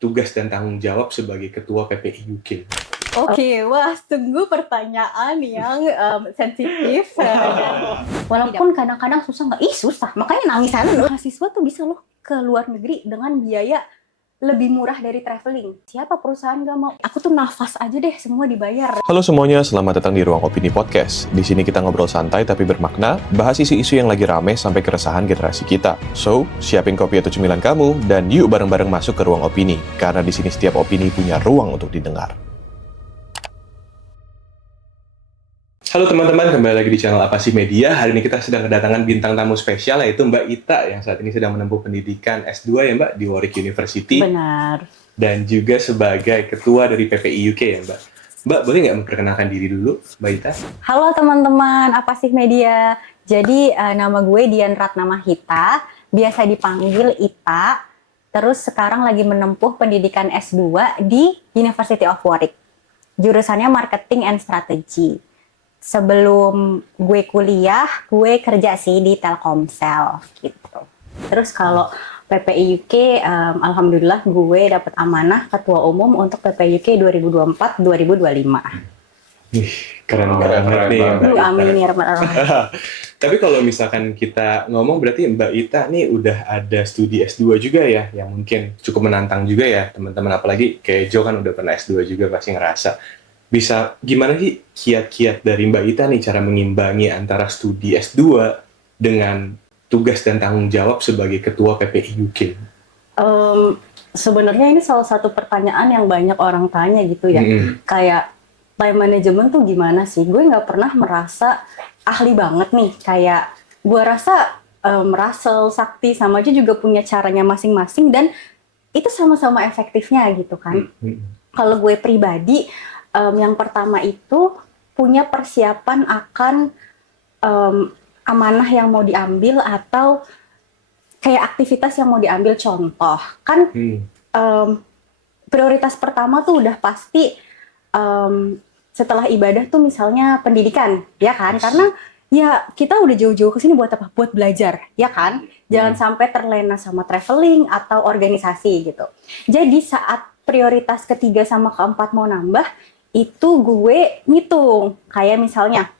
tugas dan tanggung jawab sebagai ketua PPI UK? Oke, wah, tunggu pertanyaan yang sensitif. Walaupun kadang-kadang susah nggak? Susah. Makanya nangis aja loh. Mahasiswa tuh bisa loh ke luar negeri dengan biaya lebih murah dari traveling. Siapa perusahaan nggak mau? Aku tuh nafas aja deh, semua dibayar. Halo semuanya, selamat datang di Ruang Opini Podcast. Di sini kita ngobrol santai tapi bermakna, bahas isu-isu yang lagi rame sampai keresahan generasi kita. So, siapin kopi atau cemilan kamu dan yuk bareng-bareng masuk ke Ruang Opini, karena di sini setiap opini punya ruang untuk didengar. Halo teman-teman, kembali lagi di channel Apa Sih Media. Hari ini kita sedang kedatangan bintang tamu spesial, yaitu Mbak Ita yang saat ini sedang menempuh pendidikan S2 ya Mbak, di Warwick University. Benar. Dan juga sebagai ketua dari PPI UK ya Mbak. Mbak, boleh nggak memperkenalkan diri dulu, Mbak Ita? Halo teman-teman, Apa Sih Media. Jadi nama gue Dian Ratnamahita, biasa dipanggil Ita. Terus sekarang lagi menempuh pendidikan S2 di University of Warwick. Jurusannya Marketing and Strategy. Sebelum gue kuliah, gue kerja sih di Telkomsel gitu. Terus kalau PPI UK, alhamdulillah gue dapat amanah ketua umum untuk PPI UK 2024-2025. Keren banget nih Mbak Ita. Amin ya rabbal alamin. Tapi kalau misalkan kita ngomong, berarti Mbak Ita nih udah ada studi S2 juga ya, yang mungkin cukup menantang juga ya teman-teman. Apalagi kayak Jo kan udah pernah S2 juga, pasti ngerasa. Bisa gimana sih kiat-kiat dari Mbak Ita nih cara mengimbangi antara studi S2 dengan tugas dan tanggung jawab sebagai ketua PPI UK? Sebenarnya ini salah satu pertanyaan yang banyak orang tanya gitu ya. Kayak time management tuh gimana sih? Gue nggak pernah merasa ahli banget nih. Kayak gue rasa Russell, Sakti sama aja juga punya caranya masing-masing dan itu sama-sama efektifnya gitu kan. Kalau gue pribadi, yang pertama itu punya persiapan akan amanah yang mau diambil atau kayak aktivitas yang mau diambil. Contoh kan prioritas pertama tuh udah pasti setelah ibadah tuh misalnya pendidikan ya kan, karena ya kita udah jauh-jauh kesini buat apa? Buat belajar ya kan. Jangan sampai terlena sama traveling atau organisasi gitu. Jadi saat prioritas ketiga sama keempat mau nambah, itu gue ngitung. Kayak misalnya,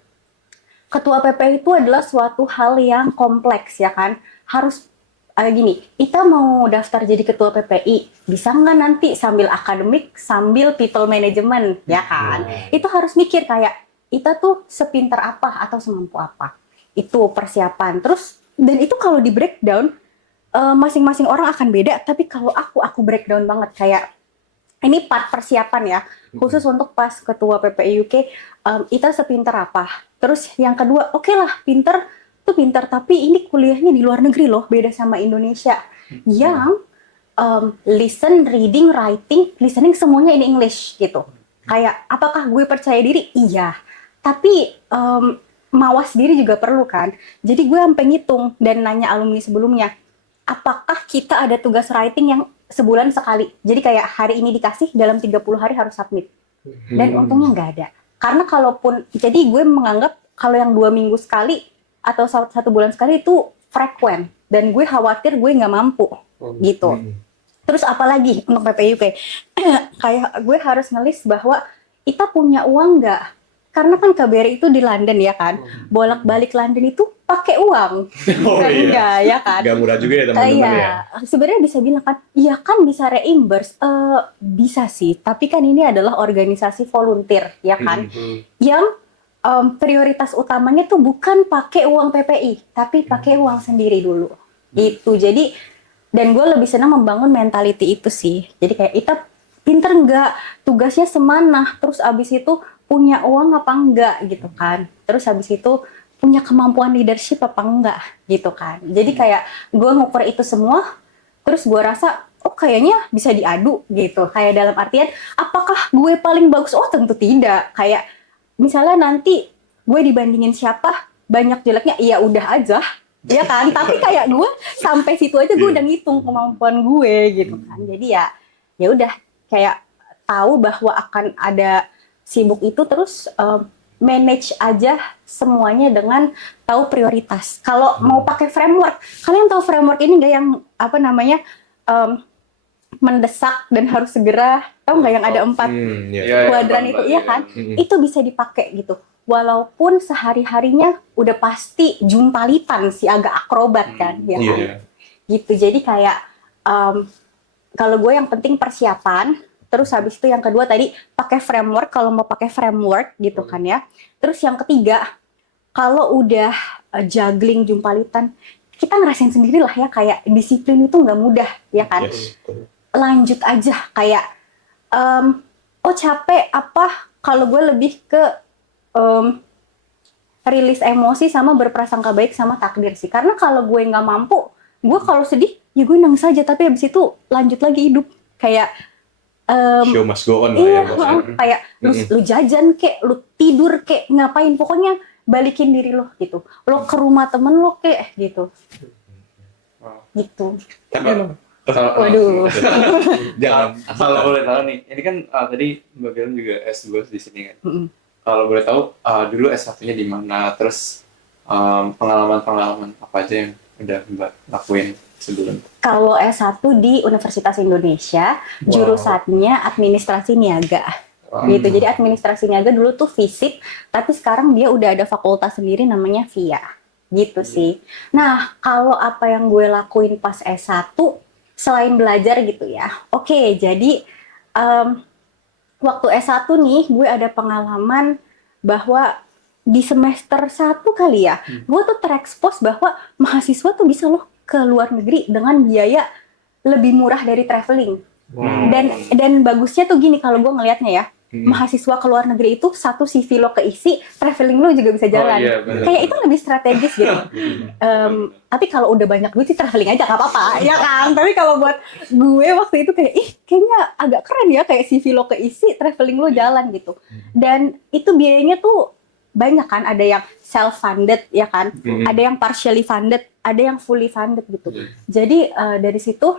ketua PPI itu adalah suatu hal yang kompleks ya kan. Harus gini, Ita mau daftar jadi ketua PPI, bisa nggak nanti sambil akademik, sambil people management ya kan. Itu harus mikir kayak, Ita tuh sepintar apa atau semampu apa. Itu persiapan. Terus, dan itu kalau di breakdown, masing-masing orang akan beda, tapi kalau aku breakdown banget kayak, ini part persiapan ya, khusus untuk pas ketua PPI UK, Ita sepinter apa. Terus yang kedua, oke lah, pinter tuh pinter, tapi ini kuliahnya di luar negeri loh, beda sama Indonesia. Yang listen, reading, writing, listening semuanya in English gitu. Kayak, apakah gue percaya diri? Iya. Tapi mawas diri juga perlu kan. Jadi gue sampai ngitung dan nanya alumni sebelumnya, apakah kita ada tugas writing yang sebulan sekali. Jadi kayak hari ini dikasih, dalam 30 hari harus submit. Dan untungnya nggak ada. Karena kalaupun, jadi gue menganggap kalau yang 2 minggu sekali atau 1 bulan sekali itu frekuen. Dan gue khawatir gue nggak mampu. Gitu. Terus apalagi untuk PPUK? Kayak gue harus ngelis bahwa kita punya uang nggak? Karena kan KBRI itu di London ya kan, bolak-balik London itu pakai uang, enggak ya kan? Gak murah juga ya teman-teman ya. Sebenarnya bisa bilang kan, iya kan bisa reimburse, bisa sih. Tapi kan ini adalah organisasi volunteer ya kan, yang prioritas utamanya tuh bukan pakai uang PPI, tapi pakai uang sendiri dulu. Itu jadi, dan gue lebih senang membangun mentality itu sih. Jadi kayak kita pinter nggak, tugasnya semana, terus abis itu punya uang apa enggak gitu kan. Terus habis itu punya kemampuan leadership apa enggak gitu kan. Jadi kayak gue ngukur itu semua, terus gue rasa oh kayaknya bisa diadu gitu. Kayak dalam artian apakah gue paling bagus? Oh tentu tidak. Kayak misalnya nanti gue dibandingin siapa banyak jeleknya, iya udah aja ya kan. Tapi kayak gue sampai situ aja gue udah ngitung kemampuan gue gitu kan. Jadi ya udah kayak tahu bahwa akan ada sibuk itu, terus manage aja semuanya dengan tahu prioritas. Kalau mau pakai framework, kalian tahu framework ini nggak yang apa namanya mendesak dan harus segera, tahu nggak yang ada 4 kuadran itu, iya kan? Itu bisa dipakai gitu. Walaupun sehari-harinya udah pasti jumpalitan sih, agak akrobat kan, ya kan? Gitu. Jadi kayak kalau gue yang penting persiapan, terus habis itu yang kedua tadi pakai framework kalau mau pakai framework gitu kan ya. Terus yang ketiga, kalau udah juggling jumpalitan, kita ngerasain sendiri lah ya, kayak disiplin itu nggak mudah ya kan. Lanjut aja kayak capek apa, kalau gue lebih ke rilis emosi sama berprasangka baik sama takdir sih. Karena kalau gue nggak mampu, gue kalau sedih ya gue nangis aja, tapi habis itu lanjut lagi hidup. Kayak show must go on iya, lah ya. Kayak lu jajan kek, lu tidur kek, ngapain, pokoknya balikin diri lo gitu. Lo ke rumah temen lo kek gitu. Gitu. Tapi Waduh. jangan. Kalau boleh tahu nih, ini kan tadi Mbak Gilang juga S2 di sini kan. Kalau boleh tahu dulu S1-nya di mana, terus pengalaman-pengalaman apa aja yang udah Mbak lakuin sebelum? Kalau S1 di Universitas Indonesia, jurusannya administrasi niaga. Gitu. Jadi administrasi niaga dulu tuh FISIP, tapi sekarang dia udah ada fakultas sendiri namanya VIA. Gitu sih. Nah, kalau apa yang gue lakuin pas S1 selain belajar gitu ya. Oke, jadi waktu S1 nih gue ada pengalaman bahwa di semester 1 kali ya, gue tuh terekspos bahwa mahasiswa tuh bisa loh ke luar negeri dengan biaya lebih murah dari traveling. Dan bagusnya tuh gini kalau gue ngelihatnya ya, mahasiswa ke luar negeri itu satu CV lo keisi, traveling lo juga bisa jalan. Kayak itu lebih strategis gitu. Tapi kalau udah banyak duit sih traveling aja gak apa-apa, ya kan? Tapi kalau buat gue waktu itu kayak, kayaknya agak keren ya, kayak CV lo keisi, traveling lo jalan gitu. Dan itu biayanya tuh banyak kan, ada yang self-funded ya kan, ada yang partially funded, ada yang fully funded gitu. Jadi dari situ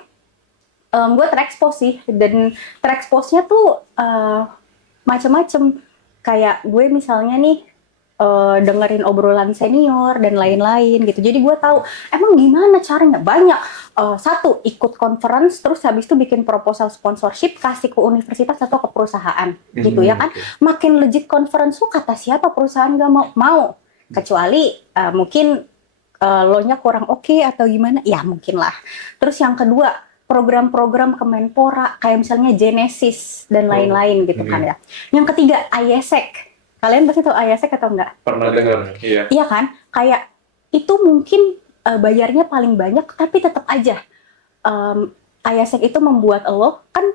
gue terekspos sih, dan tereksposnya tuh macam-macam. Kayak gue misalnya nih dengerin obrolan senior dan lain-lain gitu. Jadi gue tahu emang gimana caranya. Banyak satu ikut conference, terus habis itu bikin proposal sponsorship, kasih ke universitas atau ke perusahaan gitu ya kan. Makin legit conference lu, kata siapa perusahaan gak mau kecuali mungkin lo-nya kurang oke atau gimana, ya mungkin lah. Terus yang kedua, program-program Kemenpora kayak misalnya Genesis dan lain-lain gitu kan ya. Yang ketiga, IESEC. Kalian pasti tahu IESEC atau enggak? Pernah dengar? Iya. Iya kan? Kayak itu mungkin bayarnya paling banyak, tapi tetap aja IESEC itu membuat lo kan,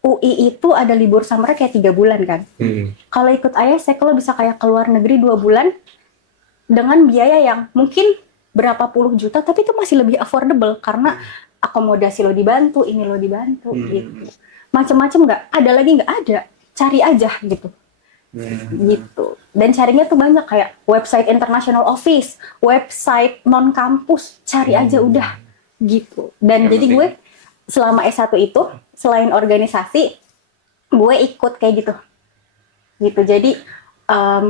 UI itu ada libur summer kayak 3 bulan kan. Kalau ikut IESEC lo bisa kayak keluar negeri 2 bulan dengan biaya yang mungkin berapa puluh juta, tapi itu masih lebih affordable karena akomodasi lo dibantu, ini lo dibantu gitu. Macam-macam nggak? Ada lagi nggak? Ada. Cari aja gitu. Gitu. Dan carinya tuh banyak, kayak website international office, website non kampus, cari aja udah gitu. Dan jadi gue selama S1 itu selain organisasi, gue ikut kayak gitu. Gitu. Jadi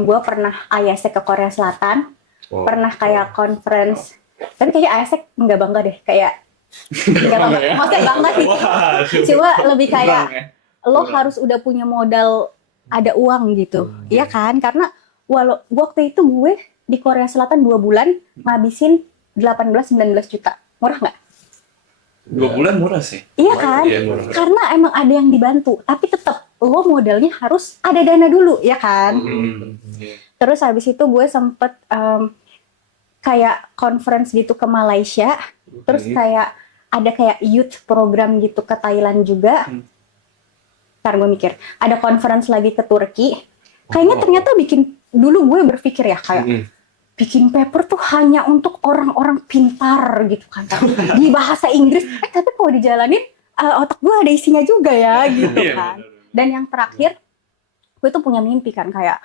gue pernah IESEC ke Korea Selatan, pernah kayak conference. Tapi kayaknya IESEC nggak bangga deh, kayak nggak bangga. Maksudnya bangga sih. Cuma lebih kayak lo harus udah punya modal, ada uang gitu, ya kan? Karena waktu itu gue di Korea Selatan 2 bulan ngabisin 18-19 juta. Murah nggak? 2 bulan murah sih. Iya kan? Karena emang ada yang dibantu, tapi tetap lo modalnya harus ada dana dulu, ya kan? Terus habis itu gue sempet kayak conference gitu ke Malaysia, terus kayak ada kayak youth program gitu ke Thailand juga. Ntar gue mikir, ada conference lagi ke Turki. Kayaknya ternyata dulu gue berpikir ya kayak bikin paper tuh hanya untuk orang-orang pintar gitu kan, di bahasa Inggris. Tapi kalau dijalanin otak gue ada isinya juga ya gitu kan. Dan yang terakhir, gue tuh punya mimpi kan kayak,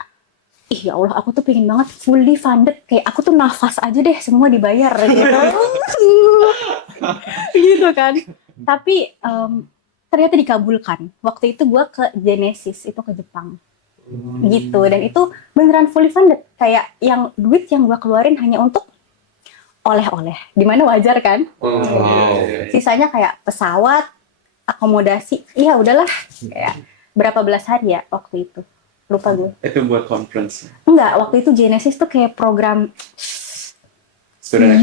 ya Allah, aku tuh pengen banget fully funded, kayak aku tuh nafas aja deh semua dibayar gitu. Gitu kan. Tapi ternyata dikabulkan. Waktu itu gue ke Genesis, itu ke Jepang. Gitu. Dan itu beneran fully funded. Kayak yang duit yang gue keluarin hanya untuk oleh-oleh. Dimana wajar kan? Sisanya kayak pesawat, akomodasi, ya udahlah kayak berapa belas hari ya waktu itu, lupa gue. Itu buat conference. Enggak, waktu itu Genesis tuh kayak program Student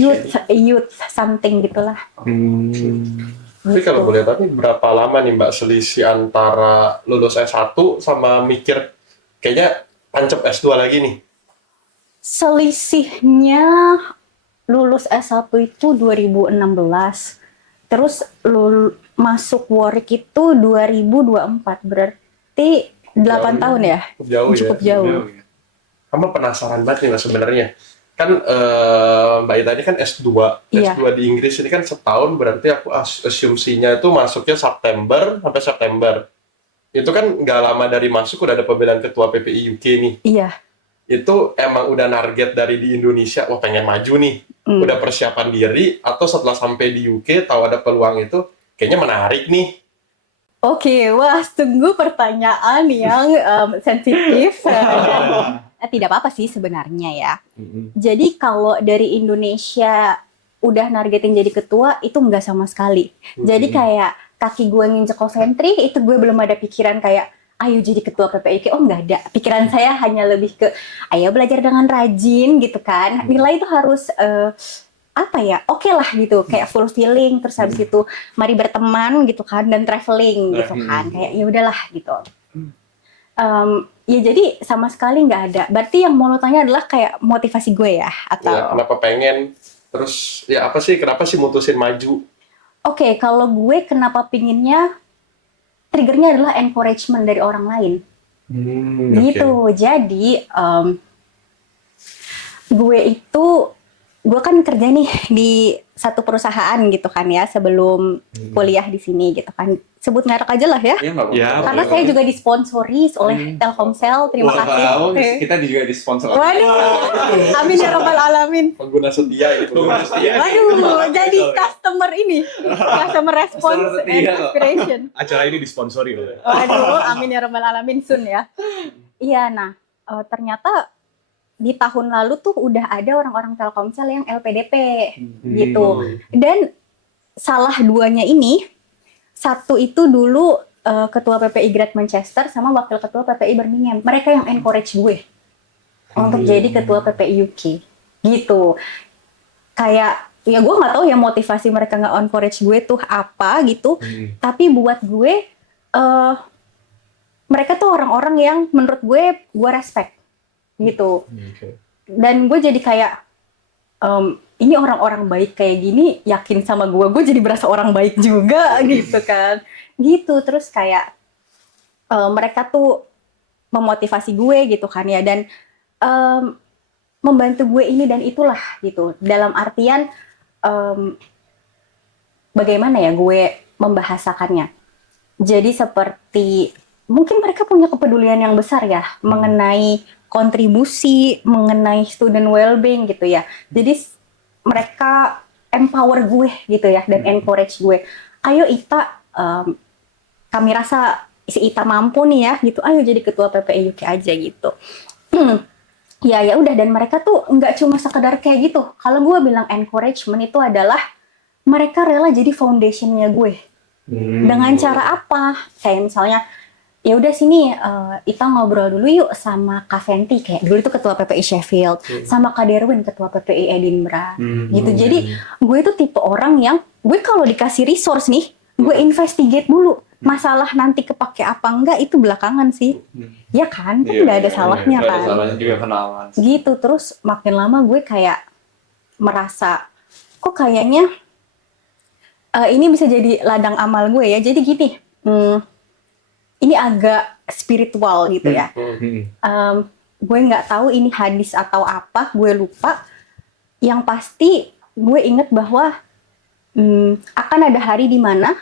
youth something gitulah. Tapi kalau boleh tahu berapa lama nih Mbak selisih antara lulus S1 sama mikir kayaknya tancap S2 lagi nih? Selisihnya lulus S1 itu 2016, terus masuk Warwick itu 2024, berarti 8 tahun ya? Cukup jauh Cukup ya. jauh. Kamu penasaran banget nih Mbak sebenarnya. Kan Mbak Ita ini kan S2. Iya. S2 di Inggris ini kan setahun, berarti aku asumsinya itu masuknya September sampai September. Itu kan nggak lama dari masuk udah ada pemilihan ketua PPI UK nih. Iya. Itu emang udah target dari di Indonesia, wah pengen maju nih. Udah persiapan diri, atau setelah sampai di UK tahu ada peluang itu, kayaknya menarik nih. Oke, wah tunggu pertanyaan yang sensitif. Tidak apa-apa sih sebenarnya ya. Jadi kalau dari Indonesia udah nargetin jadi ketua, itu nggak sama sekali. Jadi kayak kaki gue nginjek Coventry, itu gue belum ada pikiran kayak, ayo jadi ketua PPIK. Oh nggak ada. Pikiran saya hanya lebih ke, ayo belajar dengan rajin gitu kan. Nilai itu harus apa ya, oke lah gitu, kayak fulfilling. Terus habis itu mari berteman gitu kan, dan traveling gitu kan, kayak ya udahlah gitu. Ya jadi sama sekali nggak ada. Berarti yang mau lo tanya adalah kayak motivasi gue ya, atau Ya, kenapa pengen, terus ya apa sih, kenapa sih mutusin maju? Oke, kalau gue kenapa pinginnya, triggernya adalah encouragement dari orang lain. Gitu. Jadi gue kan kerja nih di satu perusahaan gitu kan ya, sebelum kuliah di sini gitu kan. Sebut merek aja lah ya. Iya nggak apa-apa. Ya, Karena saya juga disponsori oleh Telkomsel. Terima kasih. Wow, kita juga disponsor. Waduh, amin ya robbal alamin. Pengguna setia gitu. Pengguna setia. Waduh, jadi customer ini, customer response Customer and setia kok. inspiration. Acara ini disponsori loh. Waduh, amin ya rabbal alamin sun ya. Iya, nah ternyata di tahun lalu tuh udah ada orang-orang Telkomsel yang LPDP gitu. Dan salah duanya ini, satu itu dulu ketua PPI Great Manchester sama wakil ketua PPI Birmingham. Mereka yang encourage gue untuk jadi ketua PPI UK gitu. Kayak ya gue nggak tahu ya motivasi mereka nggak encourage gue tuh apa gitu. Tapi buat gue mereka tuh orang-orang yang menurut gue respect gitu. Dan gue jadi kayak ini orang-orang baik kayak gini yakin sama gue jadi berasa orang baik juga gitu kan. Gitu terus kayak mereka tuh memotivasi gue gitu kan ya, dan membantu gue ini dan itulah gitu. Dalam artian bagaimana ya gue membahasakannya. Jadi seperti mungkin mereka punya kepedulian yang besar ya mengenai kontribusi, mengenai student well-being gitu ya. Jadi mereka empower gue gitu ya, dan encourage gue. Ayo Ita, kami rasa si Ita mampu nih ya gitu. Ayo jadi ketua PPI UK aja gitu. Ya udah, dan mereka tuh nggak cuma sekedar kayak gitu. Kalau gue bilang encouragement itu adalah mereka rela jadi foundationnya gue. Dengan cara apa? Kayak misalnya, ya udah sini Ita ngobrol dulu yuk sama Kak Fenty, kayak dulu itu ketua PPI Sheffield, sama Kak Derwin ketua PPI Edinburgh gitu. Jadi gue itu tipe orang yang gue kalau dikasih resource nih, gue investigate dulu. Masalah nanti kepake apa enggak itu belakangan sih. Ya kan? Kan nggak ada salahnya Nggak kan. ada salahnya juga kenalan. Gitu. Terus makin lama gue kayak merasa kok kayaknya ini bisa jadi ladang amal gue ya. Jadi gini, ini agak spiritual gitu ya. Gue nggak tahu ini hadis atau apa, gue lupa. Yang pasti gue inget bahwa akan ada hari di mana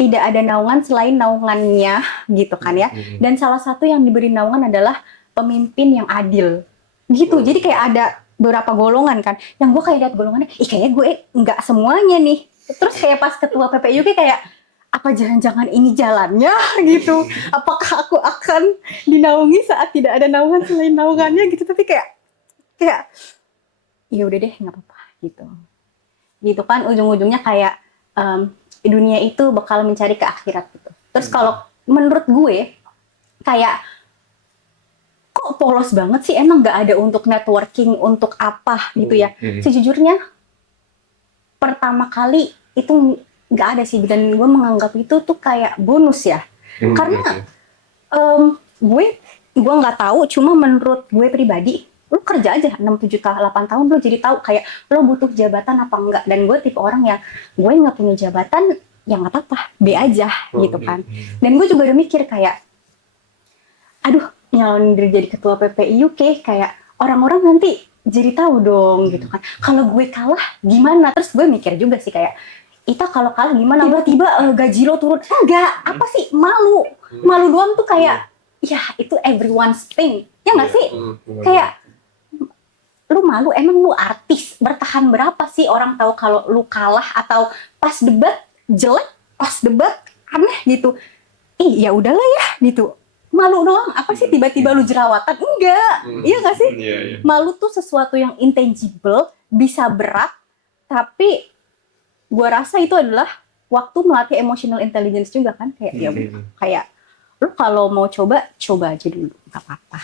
tidak ada naungan selain naungannya gitu kan ya. Dan salah satu yang diberi naungan adalah pemimpin yang adil gitu. Jadi kayak ada beberapa golongan kan, yang gue kayak lihat golongannya, kayaknya gue nggak semuanya nih. Terus kayak pas ketua PPI UK kayak, apa jangan-jangan ini jalannya gitu? Apakah aku akan dinaungi saat tidak ada naungan selain naungannya gitu? Tapi kayak ya udah deh, nggak apa-apa gitu. Gitu kan ujung-ujungnya kayak dunia itu bakal mencari ke akhirat gitu. Terus kalau menurut gue kayak kok polos banget sih, emang nggak ada untuk networking untuk apa gitu ya. Sejujurnya pertama kali itu nggak ada sih, dan gue menganggap itu tuh kayak bonus ya. Karena gue nggak tahu, cuma menurut gue pribadi, lu kerja aja 6, 7, 8 tahun lu jadi tahu kayak lu butuh jabatan apa enggak. Dan gue tipe orang yang gue nggak punya jabatan, ya nggak apa-apa, B aja gitu kan. Dan gue juga udah mikir kayak, aduh nyalon diri jadi ketua PPI UK, kayak orang-orang nanti jadi tahu dong gitu kan. Kalau gue kalah gimana? Terus gue mikir juga sih kayak, Ita kalau kalah gimana? Tiba-tiba gaji lo turun. Enggak, apa sih, malu. Malu doang tuh kayak, ya itu everyone's thing. Ya nggak sih? Kayak, lu malu, emang lu artis, bertahan berapa sih orang tahu kalau lu kalah, atau pas debat jelek, pas debat aneh gitu. Ya udahlah ya gitu. Malu doang, apa sih tiba-tiba lu jerawatan? Enggak, iya nggak sih? Malu tuh sesuatu yang intangible, bisa berat, tapi gue rasa itu adalah waktu melatih emotional intelligence juga kan, kayak ya kayak lu kalau mau coba aja dulu, nggak apa-apa.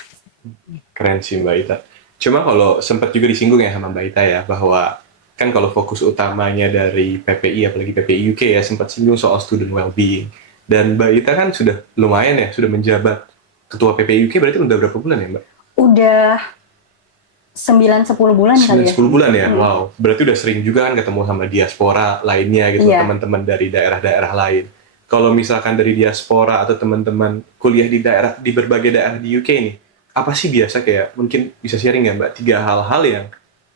Keren sih Mbak Ita. Cuma kalau sempat juga disinggung ya sama Mbak Ita ya, bahwa kan kalau fokus utamanya dari PPI, apalagi PPI UK ya, sempat singgung soal student well-being. Dan Mbak Ita kan sudah lumayan ya, sudah menjabat ketua PPI UK, berarti udah berapa bulan ya Mbak? Udah 9-10 bulan kali ya. 10 bulan ya? Wow. Berarti udah sering juga kan ketemu sama diaspora lainnya gitu, teman-teman dari daerah-daerah lain. Kalau misalkan dari diaspora atau teman-teman kuliah di berbagai daerah di UK nih, apa sih biasa kayak, mungkin bisa sharing ya Mbak, 3 hal-hal yang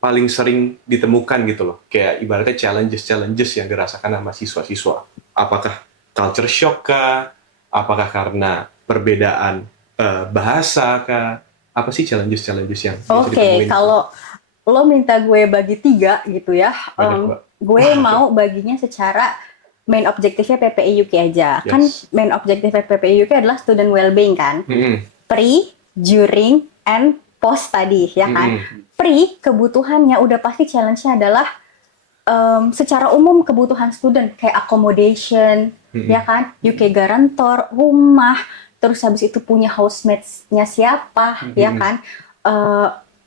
paling sering ditemukan gitu loh, kayak ibaratnya challenges yang dirasakan sama siswa-siswa. Apakah culture shock kah? Apakah karena perbedaan bahasa kah? Apa sih challenges yang bisa ditemuin? Kalau lo minta gue bagi 3 gitu ya, gue mau baginya secara main objektifnya PPI UK aja. Kan main objektifnya PPI UK adalah student well-being kan, pre, during, and post tadi ya kan. Pre, kebutuhannya udah pasti challenge-nya adalah secara umum kebutuhan student kayak accommodation, ya kan, UK guarantor, rumah, terus habis itu punya housemates-nya siapa, ya kan,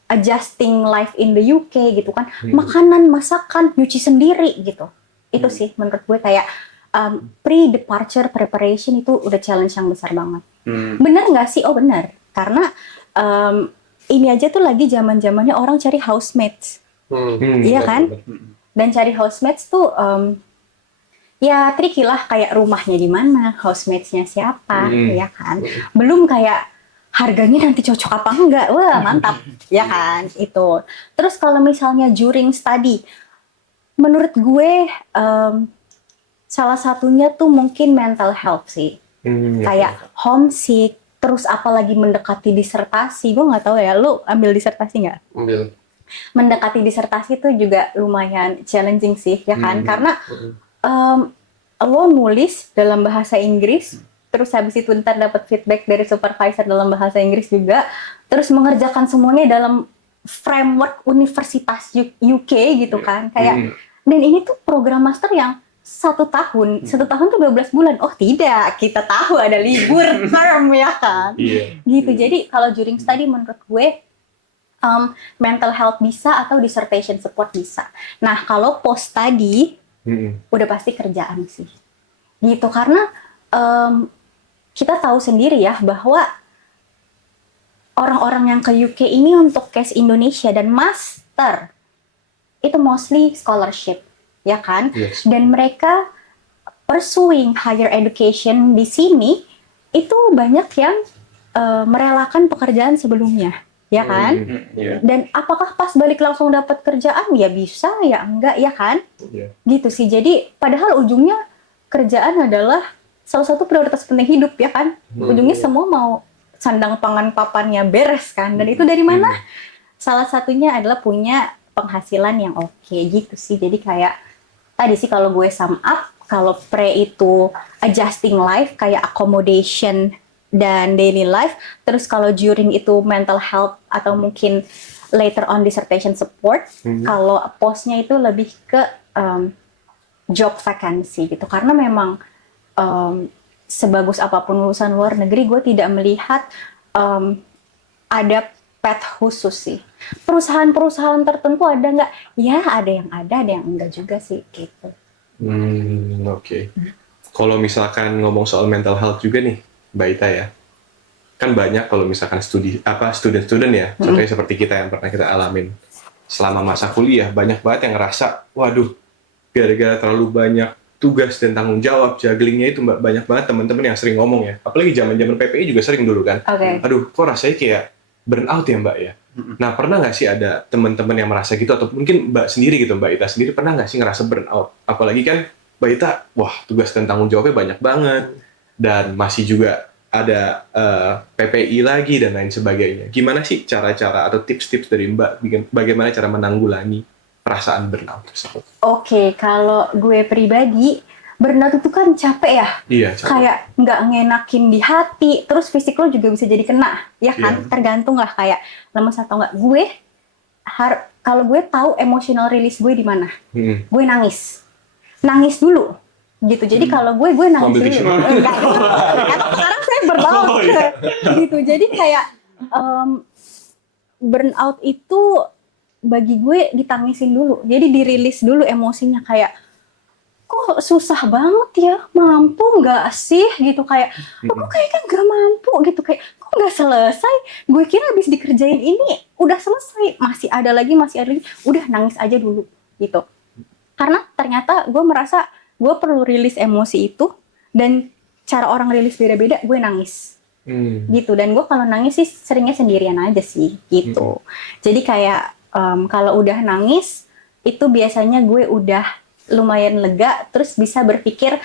adjusting life in the UK gitu kan, makanan, masakan, nyuci sendiri gitu. Itu sih menurut gue kayak pre-departure preparation itu udah challenge yang besar banget. Bener nggak sih? Oh bener, karena ini aja tuh lagi zaman-zamannya orang cari housemates, iya kan? Dan cari housemates tuh ya tricky lah, kayak rumahnya di mana, housemates-nya siapa, ya kan? Belum kayak harganya nanti cocok apa enggak, wah mantap, ya kan? Itu. Terus kalau misalnya during study, menurut gue salah satunya tuh mungkin mental health sih, kayak homesick, terus apalagi mendekati disertasi, gue nggak tahu ya, lu ambil disertasi nggak? Ambil. Mendekati disertasi tuh juga lumayan challenging sih, ya kan? Karena lo nulis dalam bahasa Inggris, terus habis itu ntar dapat feedback dari supervisor dalam bahasa Inggris juga, terus mengerjakan semuanya dalam framework universitas UK gitu kan, kayak dan ini tuh program master yang 1 tahun tuh 12 bulan. Oh tidak, kita tahu ada libur term ya kan, gitu. Jadi kalau during study menurut gue mental health bisa atau dissertation support bisa. Nah kalau post study udah pasti kerjaan sih, gitu. Karena kita tahu sendiri ya bahwa orang-orang yang ke UK ini untuk case Indonesia dan master itu mostly scholarship, ya kan? Dan mereka pursuing higher education di sini itu banyak yang merelakan pekerjaan sebelumnya, ya kan? Dan apakah pas balik langsung dapat kerjaan? Ya bisa, ya enggak, ya kan? Gitu sih. Jadi padahal ujungnya kerjaan adalah salah satu prioritas penting hidup, ya kan? Ujungnya semua mau sandang pangan papannya beres kan? Dan itu dari mana? Salah satunya adalah punya penghasilan yang oke, gitu sih. Jadi kayak tadi sih kalau gue sum up, kalau pre itu adjusting life kayak accommodation dan daily life, terus kalau during itu mental health atau mungkin later on dissertation support, kalau postnya itu lebih ke job vacancy gitu. Karena memang sebagus apapun lulusan luar negeri, gue tidak melihat ada path khusus sih. Perusahaan-perusahaan tertentu ada nggak? Ya ada yang enggak juga sih gitu. Oke. Kalau misalkan ngomong soal mental health juga nih, Mbak Ita ya, kan banyak kalau misalkan student ya, contohnya seperti kita yang pernah kita alamin selama masa kuliah, banyak banget yang ngerasa, waduh, gara-gara terlalu banyak tugas dan tanggung jawab, jugglingnya itu banyak banget teman-teman yang sering ngomong ya, apalagi zaman-zaman PPI juga sering dulu kan, aduh, kok rasanya kayak burnout ya Mbak ya. Nah, pernah nggak sih ada teman-teman yang merasa gitu, atau mungkin Mbak sendiri gitu, Mbak Ita sendiri pernah nggak sih ngerasa burnout? Apalagi kan Mbak Ita, wah tugas dan tanggung jawabnya banyak banget, dan masih juga ada PPI lagi dan lain sebagainya. Gimana sih cara-cara atau tips-tips dari Mbak, bagaimana cara menanggulangi perasaan burnout tersebut? Oke, kalau gue pribadi, burnout itu kan capek ya. Iya, capek. Kayak nggak ngenakin di hati, terus fisik lo juga bisa jadi kena, ya kan? Iya. Tergantung lah kayak lemes atau nggak. Gue kalau gue tahu emotional release gue di mana, gue nangis dulu, gitu. Jadi kalau gue nangis Ambil dulu. tisu. Enggak. Karena sekarang saya burnout, gitu. Jadi kayak burnout itu bagi gue ditangisin dulu, jadi dirilis dulu emosinya, kayak kok susah banget ya, mampu nggak sih gitu, kayak aku kayaknya nggak mampu gitu, kayak kok nggak selesai, gue kira habis dikerjain ini udah selesai, masih ada lagi, udah nangis aja dulu gitu. Karena ternyata gue merasa gue perlu rilis emosi itu, dan cara orang rilis beda-beda, gue nangis gitu. Dan gue kalau nangis sih seringnya sendirian aja sih gitu. Jadi kayak kalau udah nangis itu biasanya gue udah lumayan lega, terus bisa berpikir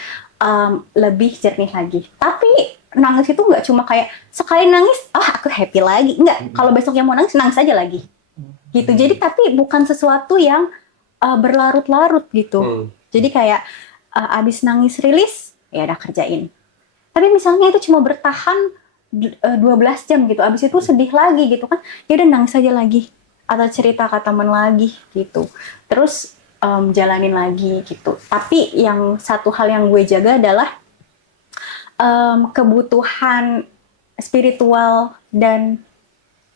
lebih jernih lagi. Tapi nangis itu nggak cuma kayak sekali nangis, aku happy lagi. Nggak, kalau besoknya mau nangis aja lagi. Gitu. Jadi tapi bukan sesuatu yang berlarut-larut gitu. Jadi kayak abis nangis rilis, ya udah kerjain. Tapi misalnya itu cuma bertahan 12 jam gitu, abis itu sedih lagi gitu kan, ya udah nangis aja lagi. Atau cerita ke teman lagi gitu. Terus jalanin lagi gitu. Tapi yang satu hal yang gue jaga adalah kebutuhan spiritual dan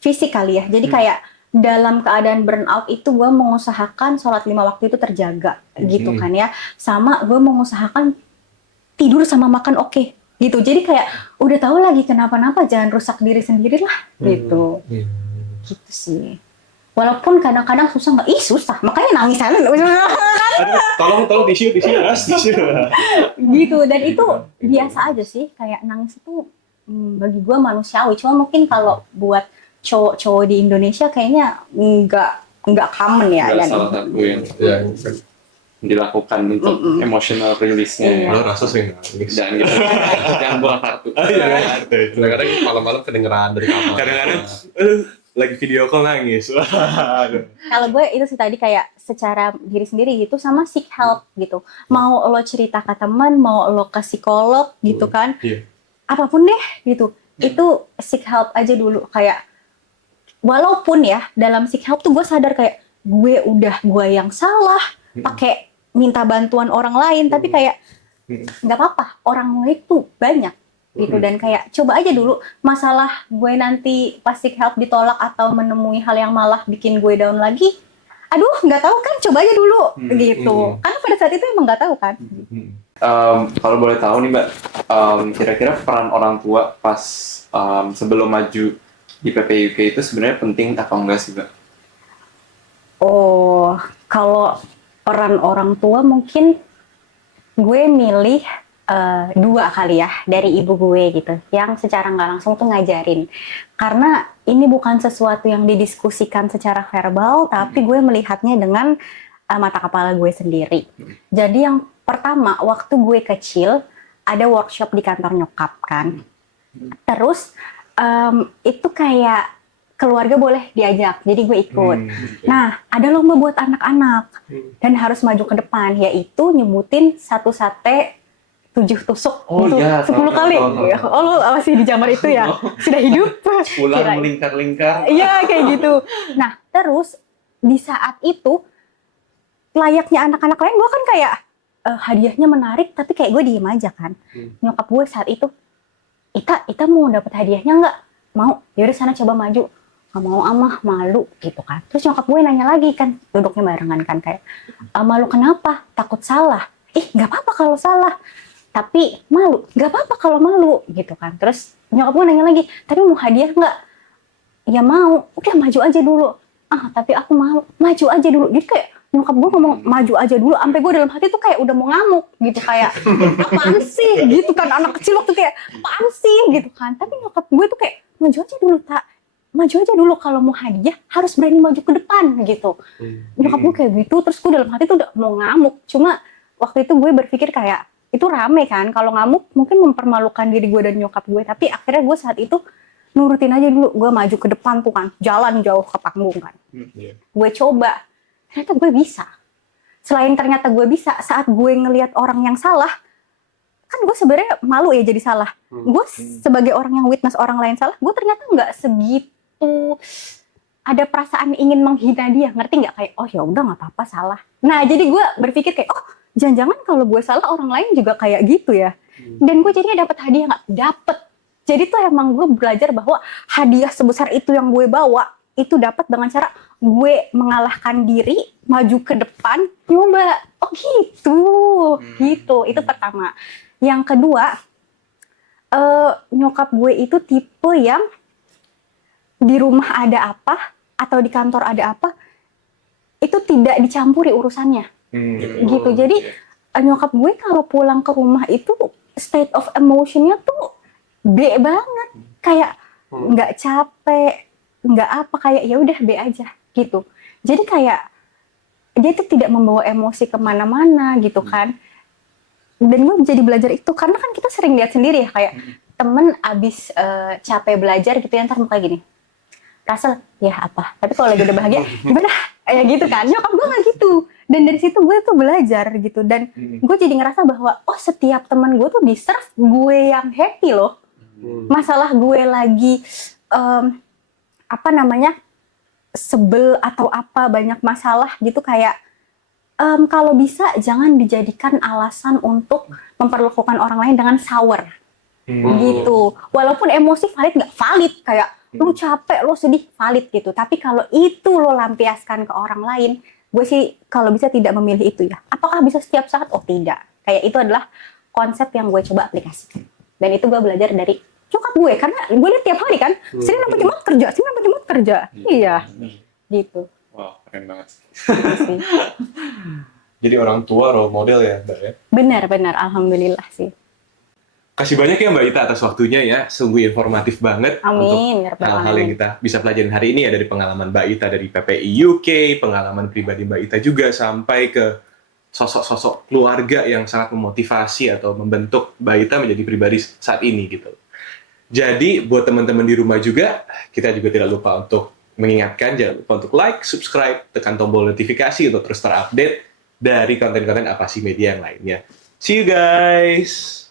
fisik kali ya. Jadi kayak dalam keadaan burnout itu gue mengusahakan sholat 5 waktu itu terjaga gitu kan ya. Sama gue mengusahakan tidur sama makan oke gitu. Jadi kayak udah tahu lagi kenapa-napa, jangan rusak diri sendiri lah gitu. Gitu sih. Walaupun kadang-kadang susah nggak? Susah, makanya nangis aja. Aduh, tolong tisu. Gitu, dan itu biasa aja sih, kayak nangis itu bagi gue manusiawi. Cuma mungkin kalau buat cowok-cowok di Indonesia kayaknya nggak common ya. Nggak salah satu yang dilakukan untuk emotional release-nya. Lo rasa sering nangis. Jangan buang kartu. Kadang-kadang malam-malam kedengeran dari kamar. Kadang-kadang lagi video call nangis. Kalau gue itu sih tadi kayak secara diri sendiri gitu, sama seek help gitu. Mau lo cerita ke teman, mau lo ke psikolog gitu kan, apapun deh gitu. Itu seek help aja dulu. Kayak walaupun ya dalam seek help tuh gue sadar kayak gue yang salah, pakai minta bantuan orang lain, tapi kayak nggak apa-apa, orang lain tuh banyak. Gitu. Dan kayak coba aja dulu, masalah gue nanti pas seek help ditolak atau menemui hal yang malah bikin gue down lagi, aduh nggak tahu kan, coba aja dulu gitu. Karena pada saat itu emang nggak tahu kan. Kalau boleh tahu nih Mbak, kira-kira peran orang tua pas sebelum maju di PPUK itu sebenarnya penting atau enggak sih Mbak? Oh, kalau peran orang tua mungkin gue milih 2 kali ya dari ibu gue gitu, yang secara nggak langsung tuh ngajarin. Karena ini bukan sesuatu yang didiskusikan secara verbal, tapi gue melihatnya dengan mata kepala gue sendiri. Jadi yang pertama, waktu gue kecil ada workshop di kantor nyokap kan. Terus itu kayak keluarga boleh diajak, jadi gue ikut. Nah, ada lomba buat anak-anak dan harus maju ke depan, yaitu nyebutin satu sate 7 tusuk untuk 10 kali. Oh, lu masih di zaman itu ya? Sudah hidup? Ular melingkar-lingkar. Iya, kayak gitu. Nah, terus di saat itu layaknya anak-anak lain, gue kan kayak hadiahnya menarik tapi kayak gue diem aja kan. Nyokap gue saat itu, Ita mau dapat hadiahnya nggak? Mau, yaudah sana coba maju. Nggak mau, amah malu gitu kan. Terus nyokap gue nanya lagi kan, duduknya barengan kan, kayak malu kenapa? Takut salah. Nggak apa-apa kalau salah, tapi malu. Nggak apa-apa kalau malu gitu kan. Terus nyokap gue nanya lagi, tapi mau hadiah nggak? Ya mau, udah maju aja dulu. Tapi aku malu, maju aja dulu. Jadi kayak nyokap gue ngomong maju aja dulu, sampai gue dalam hati tuh kayak udah mau ngamuk gitu, kayak apaan sih gitu kan, anak kecil waktu kayak apaan sih gitu kan. Tapi nyokap gue tuh kayak maju aja dulu, Tak, maju aja dulu, kalau mau hadiah harus berani maju ke depan gitu. Nyokap gue kayak gitu, terus gue dalam hati tuh udah mau ngamuk. Cuma waktu itu gue berpikir kayak itu rame kan, kalau ngamuk mungkin mempermalukan diri gue dan nyokap gue. Tapi akhirnya gue saat itu nurutin aja dulu, gue maju ke depan tuh kan, jalan jauh ke panggung kan. Gue coba, ternyata gue bisa. Selain ternyata gue bisa, saat gue ngelihat orang yang salah, kan gue sebenarnya malu ya jadi salah. Gue sebagai orang yang witness orang lain salah, gue ternyata nggak segitu ada perasaan ingin menghina dia, ngerti nggak? Kayak oh ya udah nggak apa-apa salah. Nah jadi gue berpikir kayak oh jangan-jangan kalau gue salah orang lain juga kayak gitu ya. Dan gue jadinya dapat hadiah nggak? Dapet. Jadi tuh emang gue belajar bahwa hadiah sebesar itu yang gue bawa itu dapat dengan cara gue mengalahkan diri, maju ke depan, nyoba. Oh gitu, gitu. Itu pertama. Yang kedua, nyokap gue itu tipe yang di rumah ada apa atau di kantor ada apa itu tidak dicampuri urusannya, gitu. Jadi nyokap gue kalau pulang ke rumah itu state of emotionnya tuh B banget, kayak nggak capek, nggak apa, kayak ya udah B aja gitu. Jadi kayak dia tuh tidak membawa emosi kemana-mana gitu kan. Dan gue jadi belajar itu karena kan kita sering lihat sendiri ya, kayak temen abis capek belajar gitu ya, ntar muka gini, rasa ya apa, tapi kalau lagi udah bahagia gimana ya gitu kan. Nyokap gue nggak gitu. Dan dari situ gue tuh belajar gitu, dan gue jadi ngerasa bahwa oh setiap teman gue tuh deserve gue yang happy loh. Masalah gue lagi sebel atau apa, banyak masalah gitu, kayak kalau bisa jangan dijadikan alasan untuk memperlakukan orang lain dengan sour gitu. Walaupun emosi valid nggak valid, kayak lu capek, lu sedih, valid gitu. Tapi kalau itu lo lampiaskan ke orang lain, gue sih kalau bisa tidak memilih itu ya. Apakah bisa setiap saat? Oh tidak. Kayak itu adalah konsep yang gue coba aplikasikan. Dan itu gue belajar dari nyokap gue, karena gue lihat tiap hari kan, Senin sampai Jumat kerja. Iya, gitu. Wow, keren banget. Jadi orang tua role model ya, Mbak ya? Benar, alhamdulillah sih. Kasih banyak ya Mbak Ita atas waktunya ya, sungguh informatif banget. Amin. Untuk hal-hal yang kita bisa pelajarin hari ini ya, dari pengalaman Mbak Ita dari PPI UK, pengalaman pribadi Mbak Ita juga, sampai ke sosok-sosok keluarga yang sangat memotivasi atau membentuk Mbak Ita menjadi pribadi saat ini gitu. Jadi buat teman-teman di rumah juga, kita juga tidak lupa untuk mengingatkan, jangan lupa untuk like, subscribe, tekan tombol notifikasi untuk terus terupdate dari konten-konten Apa Sih Media yang lainnya. See you guys!